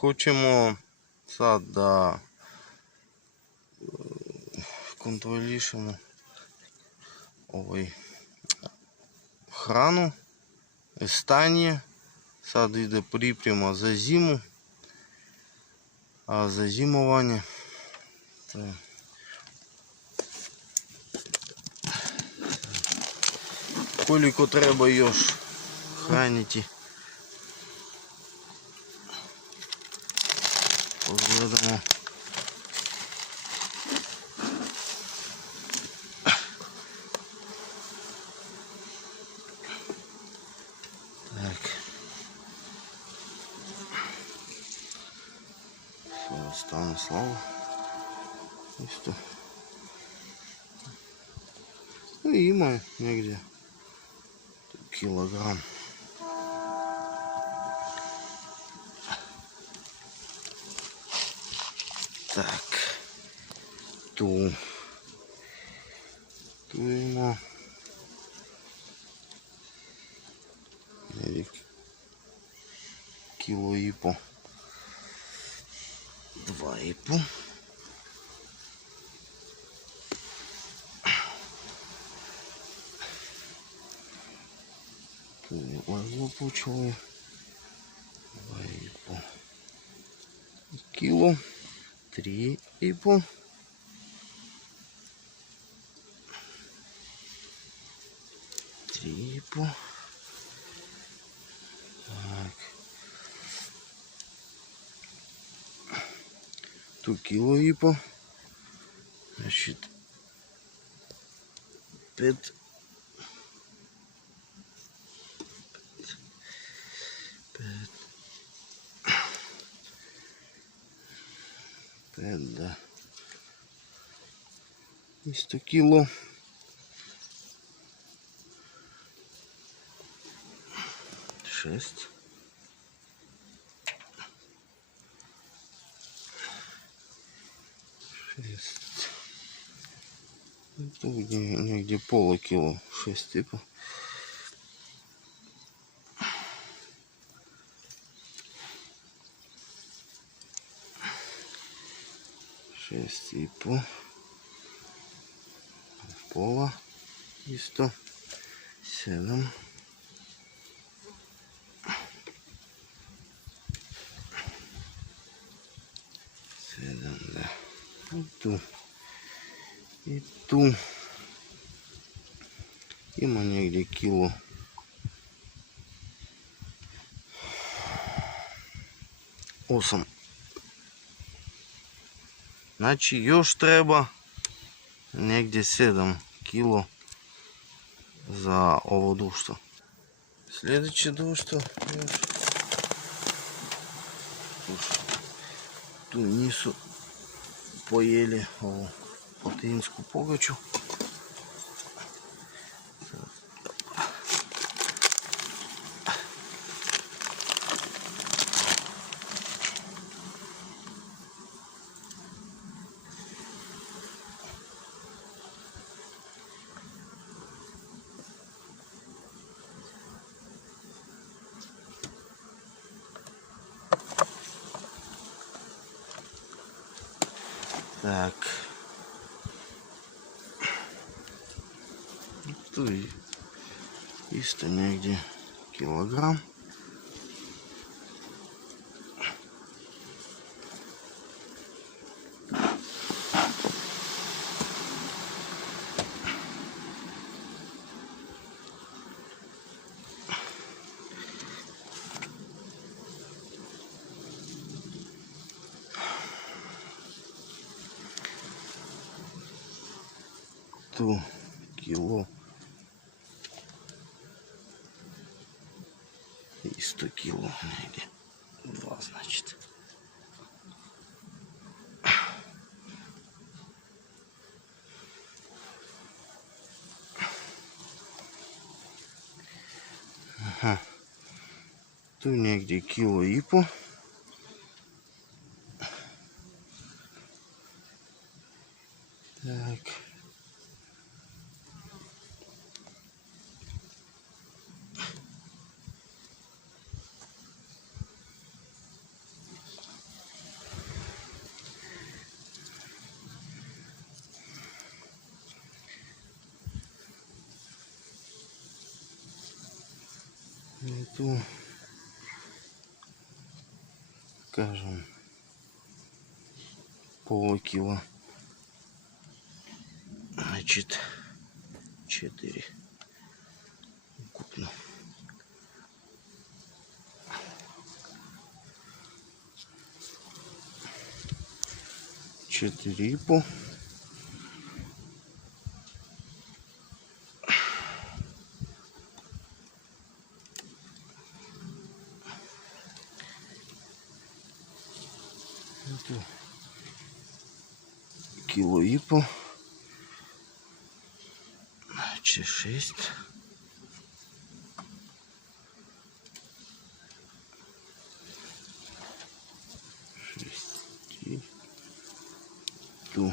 Хочемо да контролюємо храну, стання. Сад йде припрямо за зиму, а зазимування коліко треба його ж хранити. Поглядимо. Так. Все, Станислав. Ну и има негде килограмм. Так. Ту има кило и по 2,5. Лазопучевый 2,5 кило, 3,5. Так. Тут кило и по. Значит, 5. Да. И 100 кило. 6. Тут негде полкило, 6 типа. Типа пола и 107. Да. И ту. Има негде кило. Осом. Значить, його ж треба негде 7 кило за ово друштво. Следующее друштво. Ту нису поели протеинскую погачу. Так. Тут есть негде килограмм. Ту кило и 100 кило. 2, значит. Ага. Тут негде кило и по. Так. ту, кажем, полкило. Значит, 4 купну. Четыре. Кило ипо. Значит, 6. 6. Ту.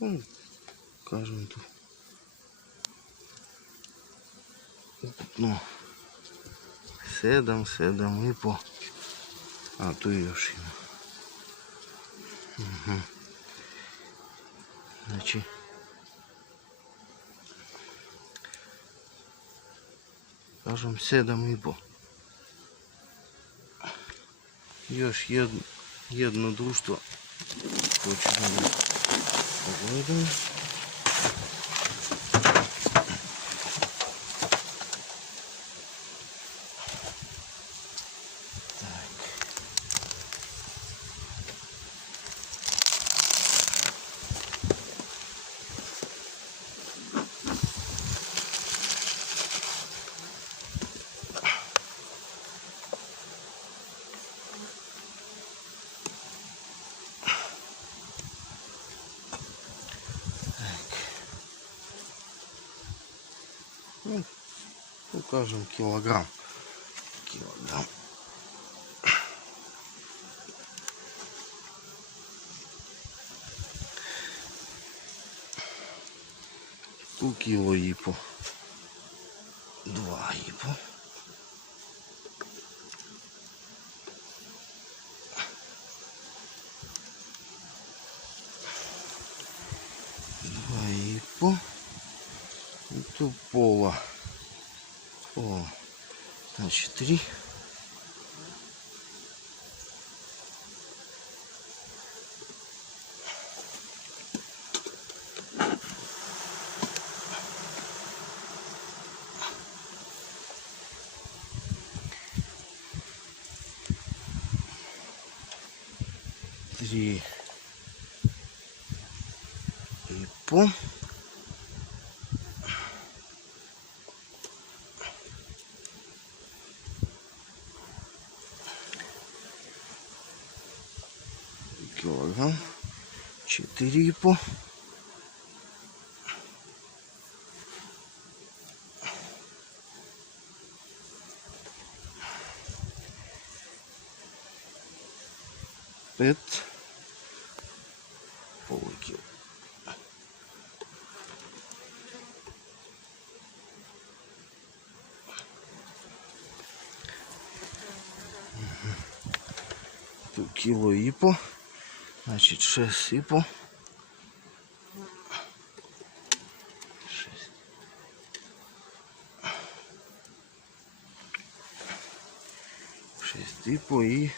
Ну, кажем тут. Ну, 7 ипо. А, ту йошина. Угу. Значить, кажем 7 ипо. Još jedno društvo hoćemo da pogledamo. Ну, покажем килограмм. Ту кило ипо. 2 ипо. 2 ипо. И ту пола. О, значит 3. ипо. Килограмм. 4 ипо. 5 полкило. Тут кило ипо. Значит 6 ипо. 6 ипо и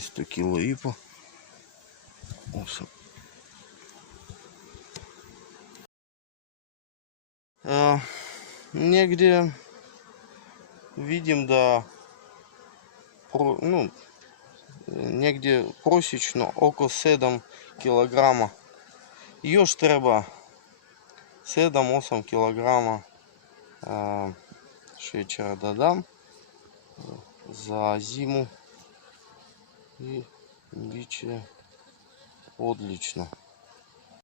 100 кило ипо. 8. Негде видим, да, ну, негде просічно око 7 кілограма. Його треба 7-8 кілограма. Швечера додам за зиму. І біче отлично.